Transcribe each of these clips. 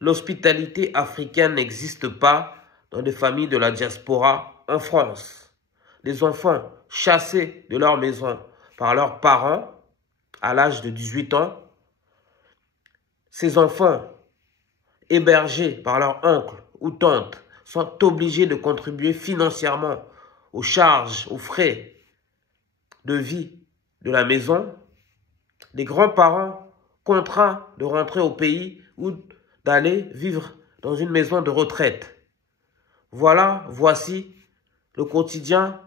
l'hospitalité africaine n'existe pas dans les familles de la diaspora en France. Les enfants chassés de leur maison par leurs parents à l'âge de 18 ans, ces enfants hébergés par leur oncle ou tante sont obligés de contribuer financièrement aux charges, aux frais de vie de la maison. Les grands-parents contraints de rentrer au pays ou d'aller vivre dans une maison de retraite. Voici le quotidien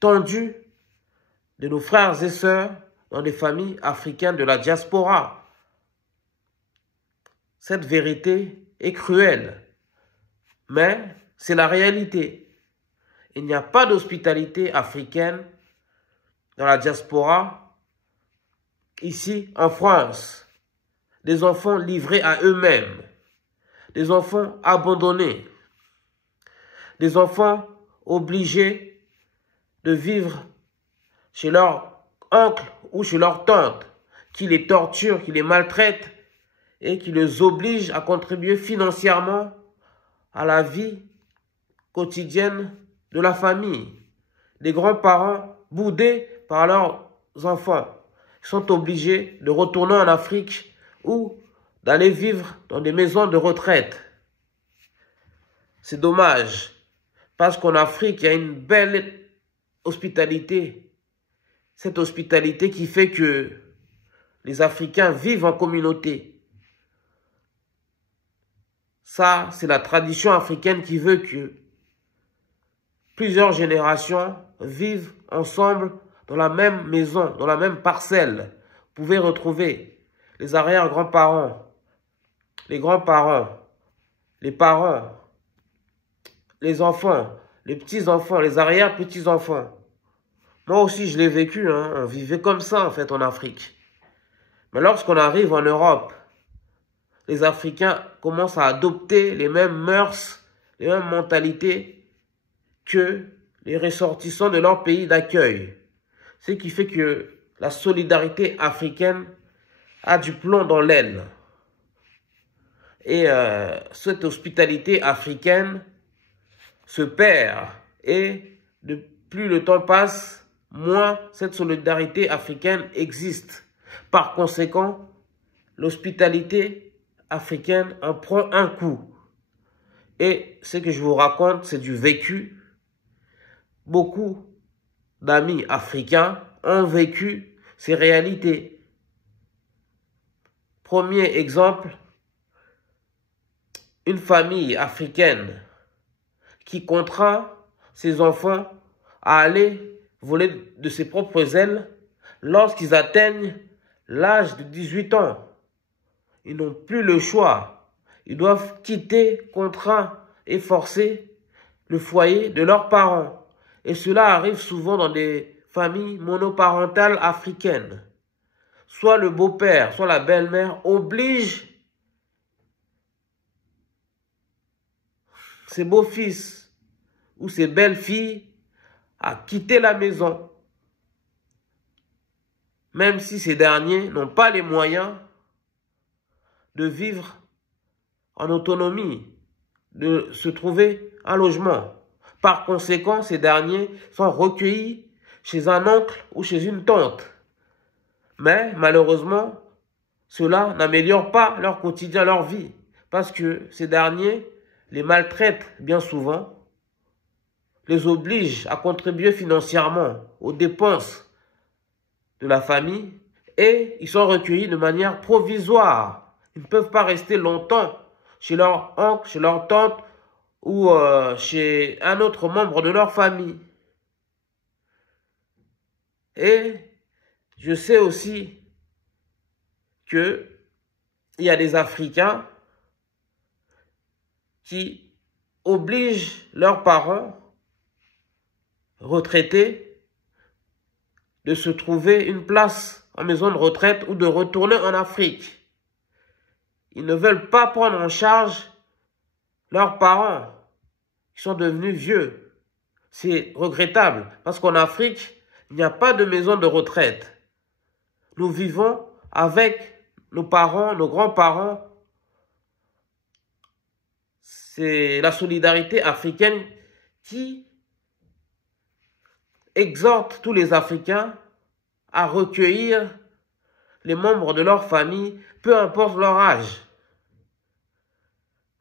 tendu de nos frères et sœurs dans les familles africaines de la diaspora. Cette vérité est cruelle, mais c'est la réalité. Il n'y a pas d'hospitalité africaine dans la diaspora ici en France. Des enfants livrés à eux-mêmes, des enfants abandonnés, des enfants obligés de vivre chez leur oncle ou chez leur tante, qui les torturent, qui les maltraitent et qui les obligent à contribuer financièrement à la vie quotidienne de la famille. Les grands-parents boudés par leurs enfants sont obligés de retourner en Afrique ou d'aller vivre dans des maisons de retraite. C'est dommage, parce qu'en Afrique, il y a une belle hospitalité. Cette hospitalité qui fait que les Africains vivent en communauté. Ça, c'est la tradition africaine qui veut que plusieurs générations vivent ensemble dans la même maison, dans la même parcelle. Vous pouvez retrouver les arrière-grands-parents, les grands-parents, les parents, les enfants, les petits-enfants, les arrière-petits-enfants. Moi aussi, je l'ai vécu, hein. On vivait comme ça, en fait, en Afrique. Mais lorsqu'on arrive en Europe, les Africains commencent à adopter les mêmes mœurs, les mêmes mentalités que les ressortissants de leur pays d'accueil. Ce qui fait que la solidarité africaine a du plomb dans l'aile. Et cette hospitalité africaine se perd. Et plus le temps passe, moins cette solidarité africaine existe. Par conséquent, l'hospitalité africaine en prend un coup. Et ce que je vous raconte, c'est du vécu. Beaucoup d'amis africains ont vécu ces réalités. Premier exemple, une famille africaine qui contraint ses enfants à aller voler de ses propres ailes lorsqu'ils atteignent l'âge de 18 ans. Ils n'ont plus le choix. Ils doivent quitter, contraints et forcés, le foyer de leurs parents. Et cela arrive souvent dans des familles monoparentales africaines. Soit le beau-père, soit la belle-mère oblige ses beaux-fils ou ses belles-filles à quitter la maison, même si ces derniers n'ont pas les moyens de vivre en autonomie, de se trouver un logement. Par conséquent, ces derniers sont recueillis chez un oncle ou chez une tante. Mais malheureusement, cela n'améliore pas leur quotidien, leur vie, parce que ces derniers les maltraitent bien souvent, les obligent à contribuer financièrement aux dépenses de la famille et ils sont recueillis de manière provisoire. Ils ne peuvent pas rester longtemps chez leur oncle, chez leur tante ou chez un autre membre de leur famille. Et je sais aussi qu'il y a des Africains qui obligent leurs parents retraités de se trouver une place en maison de retraite ou de retourner en Afrique. Ils ne veulent pas prendre en charge leurs parents qui sont devenus vieux. C'est regrettable parce qu'en Afrique, il n'y a pas de maison de retraite. Nous vivons avec nos parents, nos grands-parents c'est la solidarité africaine qui exhorte tous les Africains à recueillir les membres de leur famille, peu importe leur âge.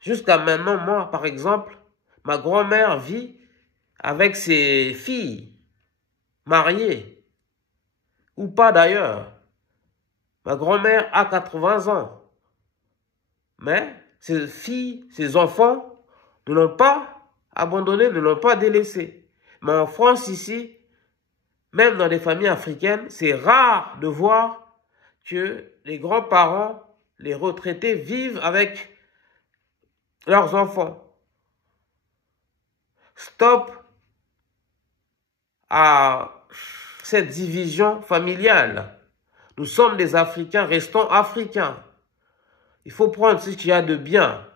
Jusqu'à maintenant, moi, par exemple, ma grand-mère vit avec ses filles, mariées, ou pas d'ailleurs. Ma grand-mère a 80 ans. Mais ses filles, ses enfants ne l'ont pas abandonné, ne l'ont pas délaissé. Mais en France, ici, même dans les familles africaines, c'est rare de voir que les grands-parents, les retraités vivent avec leurs enfants. Stop à cette division familiale. Nous sommes des Africains, restons Africains. Il faut prendre ce qu'il y a de bien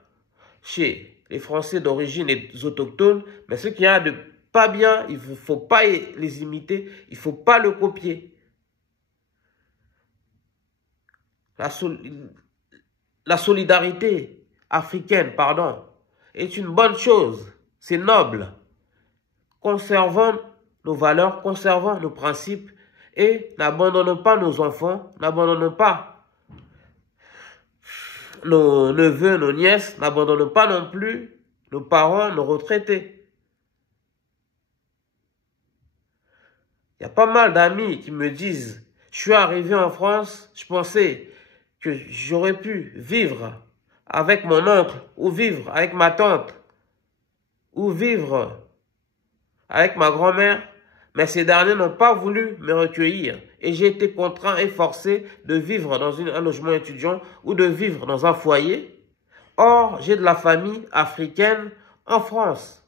chez les Français d'origine et les autochtones, mais ce qu'il y a de pas bien, il ne faut pas les imiter, il ne faut pas le copier. La solidarité africaine, pardon, est une bonne chose, c'est noble. Conservons nos valeurs, conservons nos principes et n'abandonnons pas nos enfants, n'abandonnons pas nos neveux, nos nièces, n'abandonnons pas non plus nos parents, nos retraités. Il y a pas mal d'amis qui me disent, je suis arrivé en France, je pensais que j'aurais pu vivre avec mon oncle, ou vivre avec ma tante, ou vivre avec ma grand-mère, mais ces derniers n'ont pas voulu me recueillir et j'ai été contraint et forcé de vivre dans un logement étudiant ou de vivre dans un foyer. Or, j'ai de la famille africaine en France.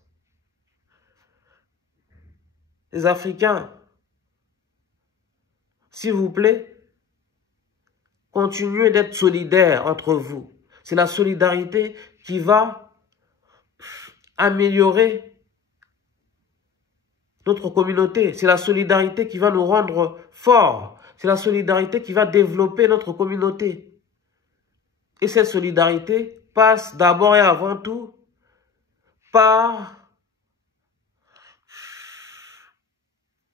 Les Africains, s'il vous plaît, continuez d'être solidaires entre vous. C'est la solidarité qui va améliorer notre communauté. C'est la solidarité qui va nous rendre forts. C'est la solidarité qui va développer notre communauté. Et cette solidarité passe d'abord et avant tout par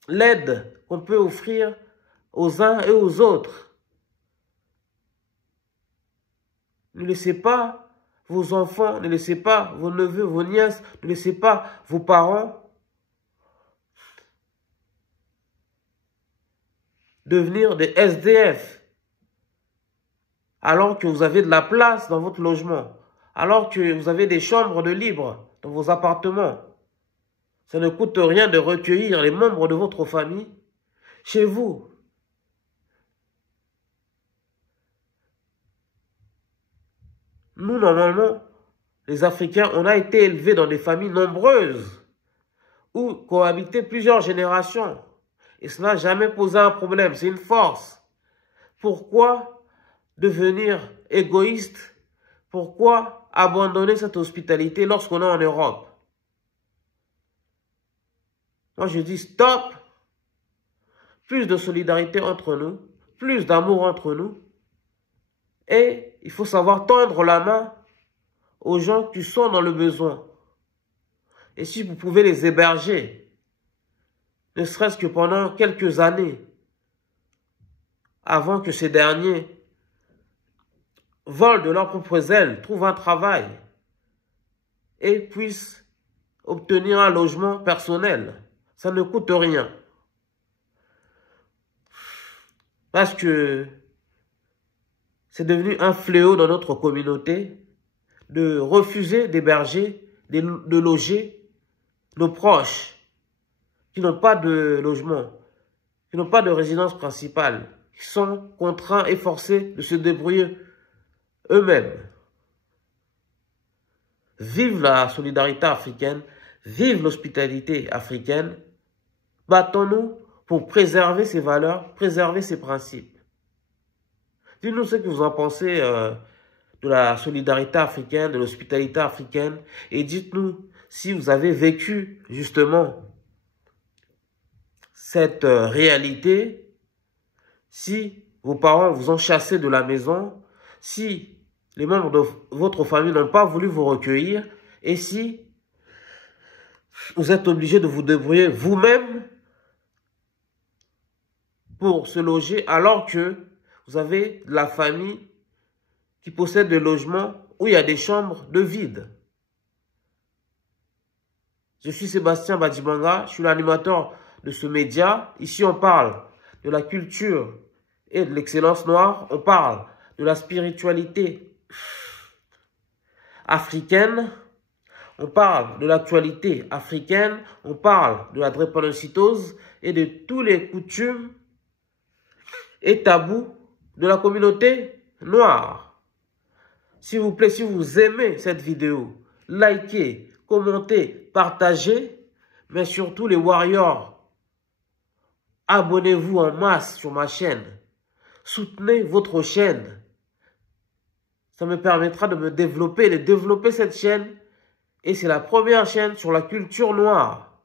l'aide qu'on peut offrir aux uns et aux autres. Ne laissez pas vos enfants, ne laissez pas vos neveux, vos nièces, ne laissez pas vos parents devenir des SDF, alors que vous avez de la place dans votre logement, alors que vous avez des chambres de libre dans vos appartements. Ça ne coûte rien de recueillir les membres de votre famille chez vous. Nous, normalement, les Africains, on a été élevés dans des familles nombreuses où cohabitaient plusieurs générations. Et cela n'a jamais posé un problème, c'est une force. Pourquoi devenir égoïste? Pourquoi abandonner cette hospitalité lorsqu'on est en Europe? Moi je dis stop, plus de solidarité entre nous, plus d'amour entre nous. Et il faut savoir tendre la main aux gens qui sont dans le besoin. Et si vous pouvez les héberger, ne serait-ce que pendant quelques années, avant que ces derniers volent de leurs propres ailes, trouvent un travail et puissent obtenir un logement personnel. Ça ne coûte rien. Parce que c'est devenu un fléau dans notre communauté de refuser d'héberger, de loger nos proches qui n'ont pas de logement, qui n'ont pas de résidence principale, qui sont contraints et forcés de se débrouiller eux-mêmes. Vive la solidarité africaine, vive l'hospitalité africaine. Battons-nous pour préserver ces valeurs, préserver ces principes. Dites-nous ce que vous en pensez de la solidarité africaine, de l'hospitalité africaine, et dites-nous si vous avez vécu justement cette réalité, si vos parents vous ont chassé de la maison, si les membres de votre famille n'ont pas voulu vous recueillir, Et si vous êtes obligé de vous débrouiller vous-même pour se loger alors que vous avez de la famille qui possède des logements où il y a des chambres de vide. Je suis Sébastien Badibanga, je suis l'animateur de ce média. Ici, on parle de la culture et de l'excellence noire. On parle de la spiritualité africaine. On parle de l'actualité africaine. On parle de la drépanocytose et de tous les coutumes et tabous de la communauté noire. S'il vous plaît, si vous aimez cette vidéo, likez, commentez, partagez, mais surtout les warriors, abonnez-vous en masse sur ma chaîne. Soutenez votre chaîne. Ça me permettra de me développer, de développer cette chaîne. Et c'est la première chaîne sur la culture noire.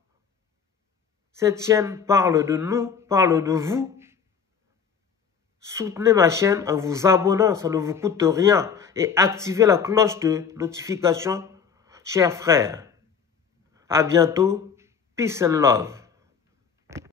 Cette chaîne parle de nous, parle de vous. Soutenez ma chaîne en vous abonnant, ça ne vous coûte rien. Et activez la cloche de notification, chers frères. À bientôt. Peace and love.